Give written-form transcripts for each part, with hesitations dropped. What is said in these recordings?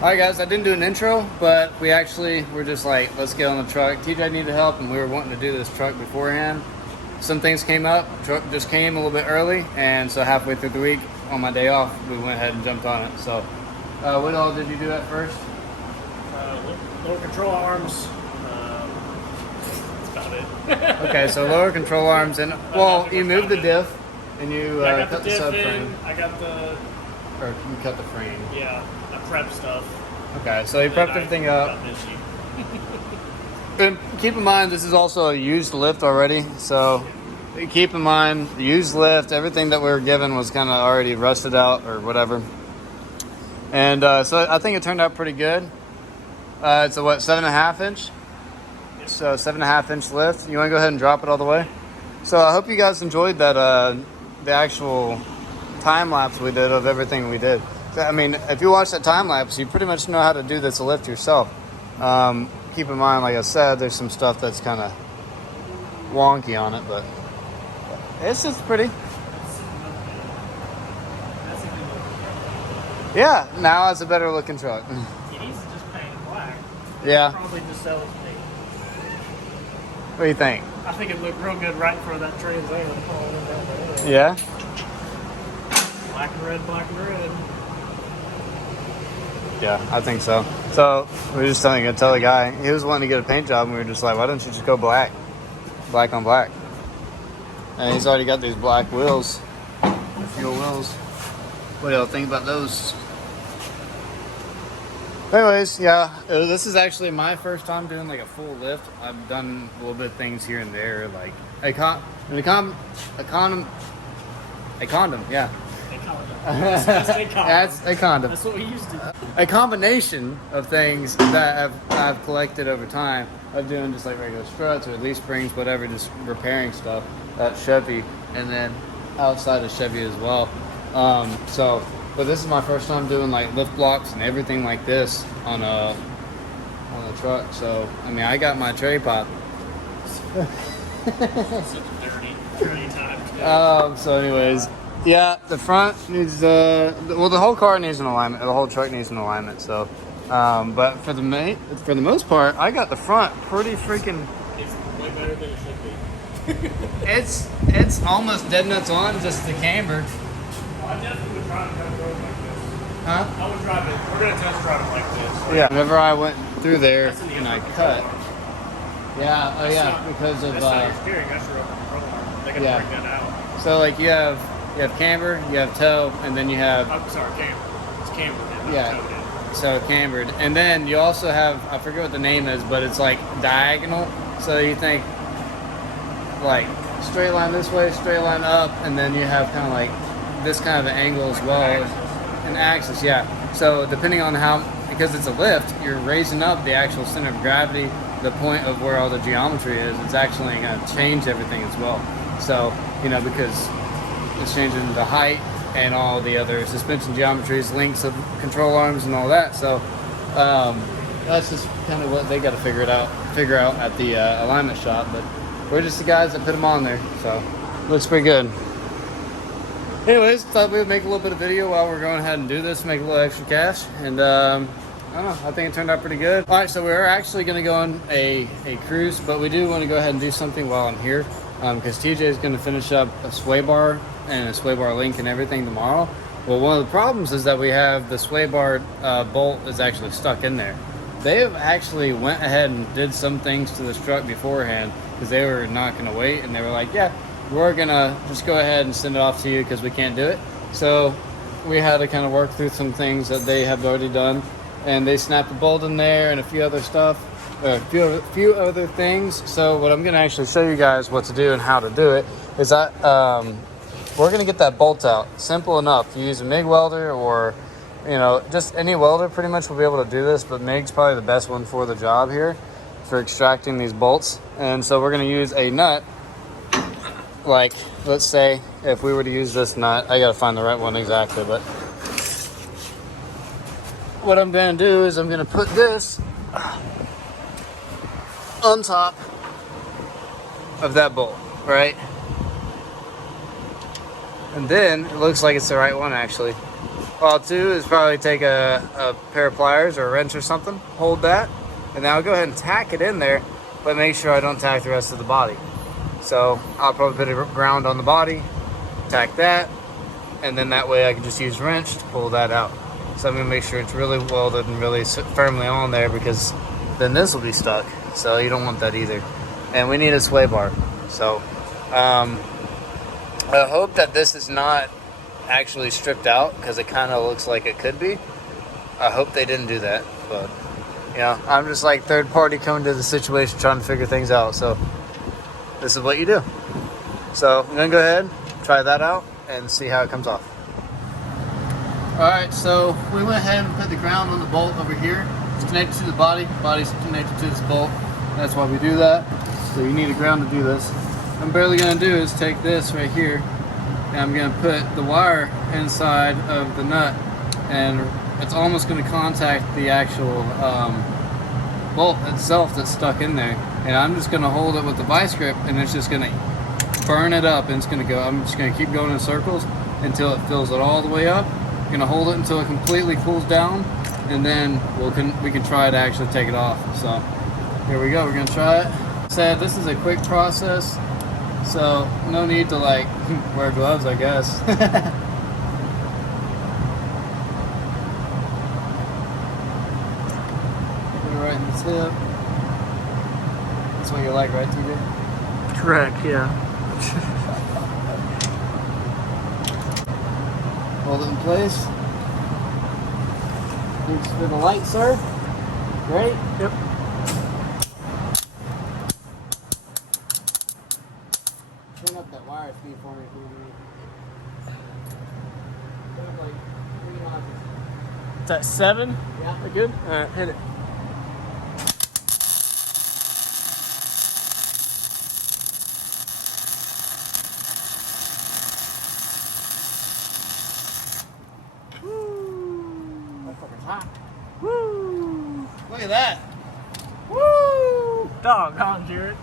Alright guys, I didn't do an intro, but we actually were just like, let's get on the truck. TJ needed help and we were wanting to do this truck beforehand. Some things came up, truck just came a little bit early, and so halfway through the week, on my day off, we went ahead and jumped on it. So, what all did you do at first? Lower control arms. That's about it. Okay, so lower control arms, and well, you moved the diff, and you cut the subframe. I got the... Or you cut the frame. Yeah, I prepped stuff. Okay, so you prepped everything up. And keep in mind, this is also a used lift already, so keep in mind, the used lift, everything that we were given was kind of already rusted out or whatever. And so I think it turned out pretty good. It's a, what, 7.5 inch? So 7.5 inch lift. You want to go ahead and drop it all the way? So I hope you guys enjoyed that, the actual time lapse we did of everything we did. I mean, if you watch that time lapse, you pretty much know how to do this lift yourself. Keep in mind, like I said, there's some stuff that's kind of wonky on it, but it's just pretty. Yeah, now it's a better looking truck. He needs to just paint it black. Yeah. Probably just sell it to me. What do you think? I think it looked real good right in front of that Trans Am. Yeah? Black and red, black and red. Yeah, I think so. So we were just tell the guy, he was wanting to get a paint job, and we were just like, why don't you just go black? Black on black. And he's already got these black wheels, the fuel wheels. What do y'all think about those? Anyways, yeah, this is actually my first time doing like a full lift. I've done a little bit of things here and there, like a condom, yeah. That's a condom. That's what we used to. A combination of things that I've collected over time of doing just like regular struts or leaf springs, whatever, just repairing stuff at Chevy and then outside of Chevy as well. But this is my first time doing like lift blocks and everything like this on the truck. So I mean, I got my tray pop. Such a dirty time. So anyways. Yeah, the front needs the whole car needs an alignment. The whole truck needs an alignment. So, but for the most part, I got the front pretty freaking. It's way better than it should be. It's almost dead nuts on, just the camber. I definitely would try to go road like this. Huh? I would drive it. We're gonna test drive it like this. Yeah. Whenever I went through there and I cut. Yeah. Oh yeah, because of. That's not your steering. That's your upper control arm. They gotta bring that out. So like you have camber, you have toe, and then you have... I'm sorry, camber. It's cambered. Yeah, so cambered. And then you also have, I forget what the name is, but it's like diagonal. So you think like straight line this way, straight line up, and then you have kind of like this kind of an angle as well. An axis, yeah. So depending on how, because it's a lift, you're raising up the actual center of gravity, the point of where all the geometry is. It's actually going to change everything as well. So, you know, because it's changing the height and all the other suspension geometries, links of control arms and all that. So that's just kind of what they got to figure out at the alignment shop. But we're just the guys that put them on there, so looks pretty good. Anyways, thought we would make a little bit of video while we're going ahead and do this, make a little extra cash, and I don't know, I think it turned out pretty good. All right, so we're actually going to go on a cruise, but we do want to go ahead and do something while I'm here. Because TJ is going to finish up a sway bar and a sway bar link and everything tomorrow. Well, one of the problems is that we have the sway bar bolt is actually stuck in there. They have actually went ahead and did some things to this truck beforehand because they were not going to wait, and they were like, yeah, we're going to just go ahead and send it off to you because we can't do it. So we had to kind of work through some things that they have already done, and they snapped the bolt in there and a few other stuff. A few other things. So what I'm going to actually show you guys what to do and how to do it is that we're going to get that bolt out. Simple enough. You use a MIG welder or, you know, just any welder pretty much will be able to do this, but MIG's probably the best one for the job here for extracting these bolts. And so we're going to use a nut. Like, let's say if we were to use this nut, I got to find the right one exactly, but what I'm going to do is I'm going to put this on top of that bolt, right? And then it looks like it's the right one actually. What I'll do is probably take a pair of pliers or a wrench or something, hold that, and then I'll go ahead and tack it in there, but make sure I don't tack the rest of the body. So I'll probably put a ground on the body, tack that, and then that way I can just use wrench to pull that out. So I'm gonna make sure it's really welded and really firmly on there, because then this will be stuck. So you don't want that either. And we need a sway bar. So I hope that this is not actually stripped out, because it kind of looks like it could be. I hope they didn't do that, but you know, I'm just like third party coming to the situation trying to figure things out. So this is what you do. So I'm gonna go ahead, try that out, and see how it comes off. Alright, so we went ahead and put the ground on the bolt over here. It's connected to the body. The body's connected to this bolt. That's why we do that. So you need a ground to do this. What I'm barely gonna do is take this right here, and I'm gonna put the wire inside of the nut, and it's almost gonna contact the actual bolt itself that's stuck in there. And I'm just gonna hold it with the vice grip, and it's just gonna burn it up, and it's gonna go. I'm just gonna keep going in circles until it fills it all the way up. I'm gonna hold it until it completely cools down, and then we can try to actually take it off. So here we go. We're gonna try it. Said this is a quick process, so no need to like wear gloves, I guess. Put it right in the tip. That's what you like, right, TJ? Correct, yeah. Hold it in place. Thanks for the light, sir. Ready? Yep. Turn up that wire speed for me, please. Put up like 3 notches. It's at 7? Yeah. That good? Alright, hit it. Hot. Woo! Look at that. Woo! Doggone, Jared.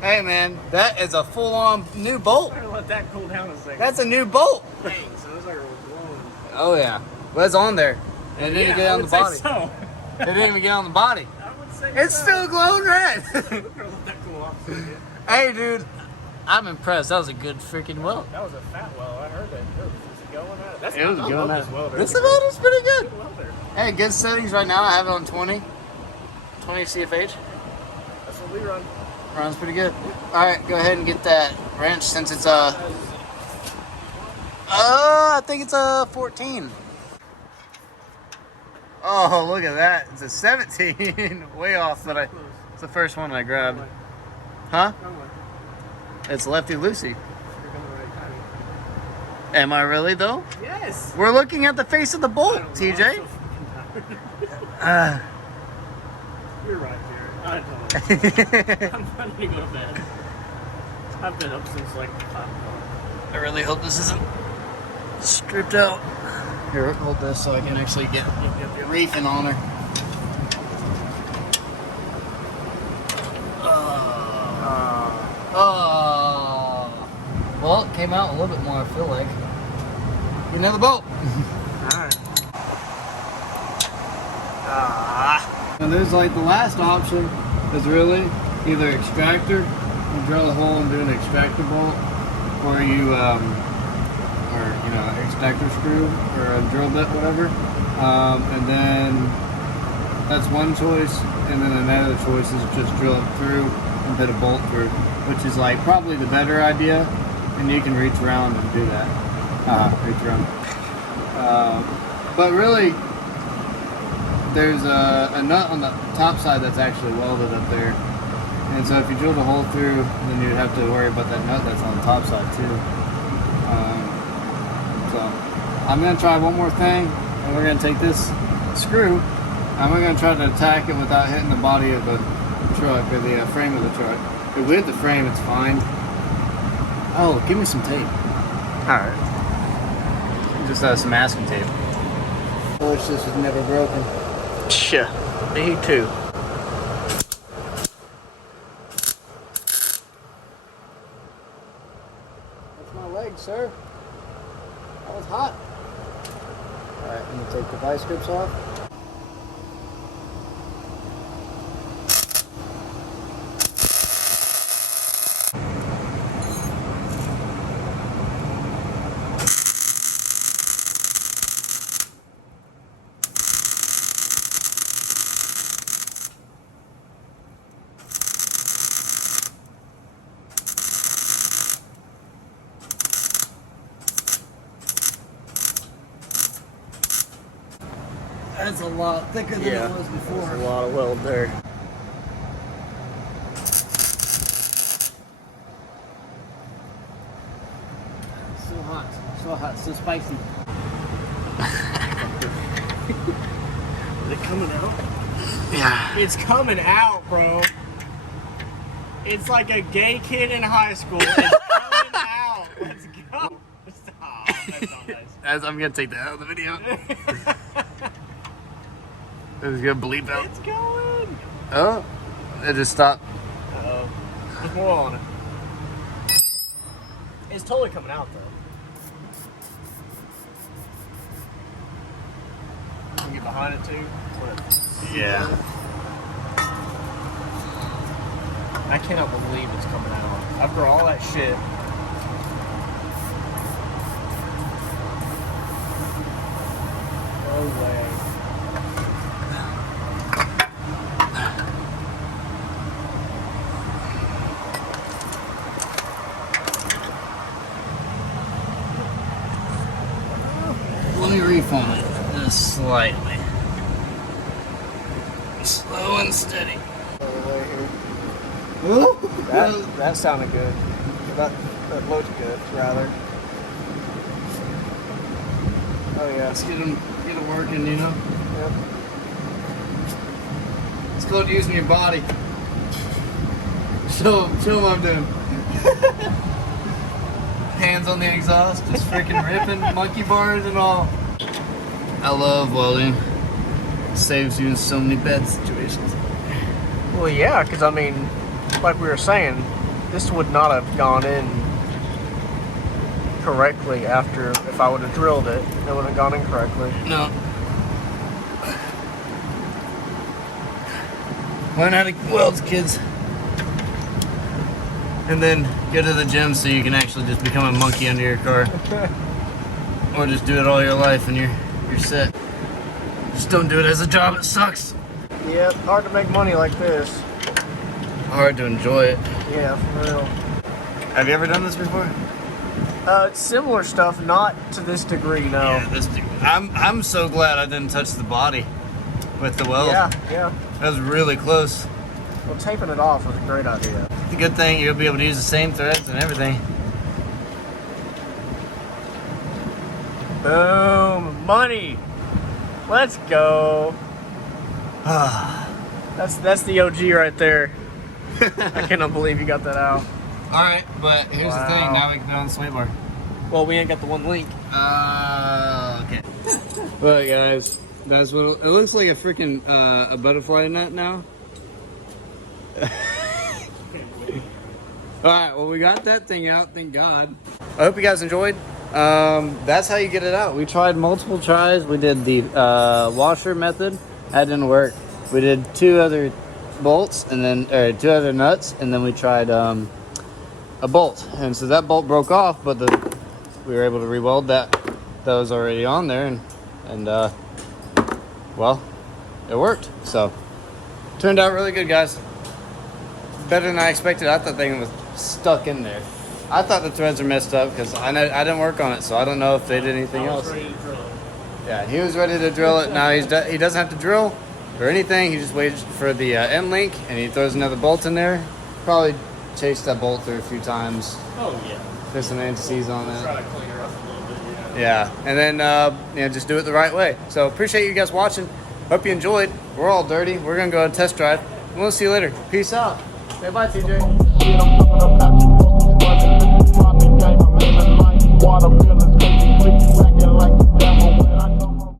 Hey man, that is a full-on new bolt. I'm gonna let that cool down a second. That's a new bolt. Dang, so it's like a glowing. Oh yeah. Well, it's on there. It didn't get on the body. So. It didn't even get on the body. I would say It's so. still glowing red. We're gonna let that cool off a second. Hey dude, I'm impressed. That was a good freaking weld. That was a fat well. I heard that. Was it going at it? That's It was I going love at this it. welder. This It's a welder's pretty good. good welder. Hey, good settings right now. I have it on 20 CFH. That's what we run. Runs pretty good. All right, go ahead and get that wrench since it's I think it's a 14. Oh, look at that. It's a 17. Way off, but it's the first one I grabbed. Huh? It's lefty loosey. Am I really though? Yes. We're looking at the face of the bolt, TJ. You're right, Jared. I know. I'm ready to go to bed. I've been up since like 5 o'clock. I really hope this isn't stripped out. Here, hold this so I can actually get reefing on her. Well, it came out a little bit more, I feel like. Get another bolt. Alright. And there's like the last option is really either extractor, you drill a hole and do an extractor bolt, or you extractor screw or a drill bit, whatever. And then that's one choice, and then another choice is just drill it through and put a bolt through, which is like probably the better idea, and you can reach around and do that. Reach around. But really, there's a nut on the top side that's actually welded up there, and so if you drilled a hole through, then you'd have to worry about that nut that's on the top side too. So I'm going to try one more thing, and we're going to take this screw, and we're going to try to attack it without hitting the body of the truck, or the frame of the truck. If we hit the frame, it's fine. Oh, give me some tape. Alright. Just some masking tape. I wish this was never broken. Yeah, me too. That's my leg, sir. That was hot. I'm gonna take the vice grips off. That's a lot thicker than it was before. There's a lot of weld there. So hot, so spicy. Is it coming out? Yeah. It's coming out, bro. It's like a gay kid in high school. It's coming out. Let's go. Stop. That's not nice. I'm gonna take that out of the video. It's gonna bleep out. It's going. Oh, it just stopped. Uh-oh. There's more on it. It's totally coming out, though. You can get behind it, too. Yeah. I cannot believe it's coming out. After all that shit. No way. Let me reform it just slightly. Slow and steady. That sounded good. That looked good, rather. Oh yeah. Let's get it working, you know? Yep. It's called using your body. Show them what I'm doing. Hands on the exhaust, just freaking ripping, monkey bars and all. I love welding. It saves you in so many bad situations. Well, yeah, because I mean, like we were saying, this would not have gone in correctly after if I would have drilled it. It wouldn't have gone in correctly. No. Learn how to weld, kids. And then go to the gym so you can actually just become a monkey under your car. Or just do it all your life and you're set. Just don't do it as a job, it sucks. Yep, hard to make money like this. Hard to enjoy it. Yeah, for real. Have you ever done this before? It's similar stuff, not to this degree, no. Yeah, I'm so glad I didn't touch the body with the weld. Yeah. That was really close. Well, taping it off was a great idea. The good thing, you'll be able to use the same threads and everything. Boom, money. Let's go. That's the OG right there. I cannot believe you got that out. Alright, but here's the thing, now we can put it on the sway bar. Well, we ain't got the one link. Okay. Well, guys, that's what it looks like. A freaking a butterfly nut now. Alright, well, we got that thing out, thank God. I hope you guys enjoyed. That's how you get it out. We tried multiple tries. We did the washer method. That didn't work. We did 2 other bolts and then 2 other nuts, and then we tried a bolt. And so that bolt broke off, but we were able to re-weld that was already on there, and well, it worked. So turned out really good, guys. Better than I expected. I thought the thing was stuck in there. I thought the threads were messed up because I didn't work on it, so I don't know if they did anything else. Yeah, he was ready to drill it. Now he doesn't have to drill or anything. He just waits for the end link, and he throws another bolt in there. Probably chased that bolt through a few times. Oh yeah. There's some anti-seize on that. Try to clean her up a little bit. Yeah, and then just do it the right way. So appreciate you guys watching. Hope you enjoyed. We're all dirty. We're gonna go on a test drive. We'll see you later. Peace out. Say bye, TJ.